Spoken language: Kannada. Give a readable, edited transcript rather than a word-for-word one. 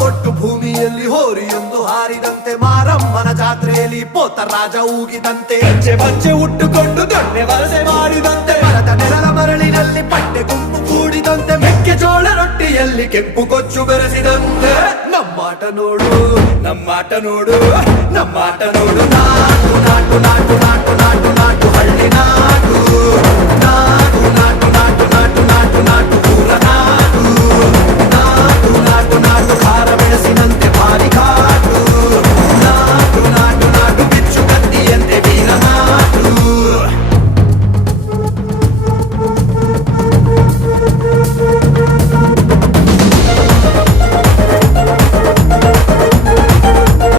ಒಟ್ಟು ಭೂಮಿಯಲ್ಲಿ ಹೋರಿಯೊಂದು ಹಾರಿದಂತೆ ಮಾರಮ್ಮನ ಜಾತ್ರೆಯಲ್ಲಿ ಪೋತ ರಾಜ ಊಗಿದಂತೆ ಹೆಜ್ಜೆ ಬಚ್ಚೆ ಉಟ್ಟುಕೊಂಡು ದೊಣ್ಣೆ ವರಸೆ ಮಾಡಿದಂತೆ ಮರದ ನೆಲದ ಮರಳಿನಲ್ಲಿ ಪಟ್ಟೆ ಗುಂಪು ಕೂಡಿದಂತೆ ಮೆಕ್ಕೆಜೋಳ ರೊಟ್ಟಿಯಲ್ಲಿ ಕೆಂಪು ಕೊಚ್ಚು ಬೆರೆಸಿದಂತೆ ನಮ್ಮಾಟ ನೋಡು ನಮ್ಮಾಟ ನೋಡು ನಮ್ಮಾಟ ನೋಡು ನಾಟು ನಾಟು ನಾಟು ನಾಟು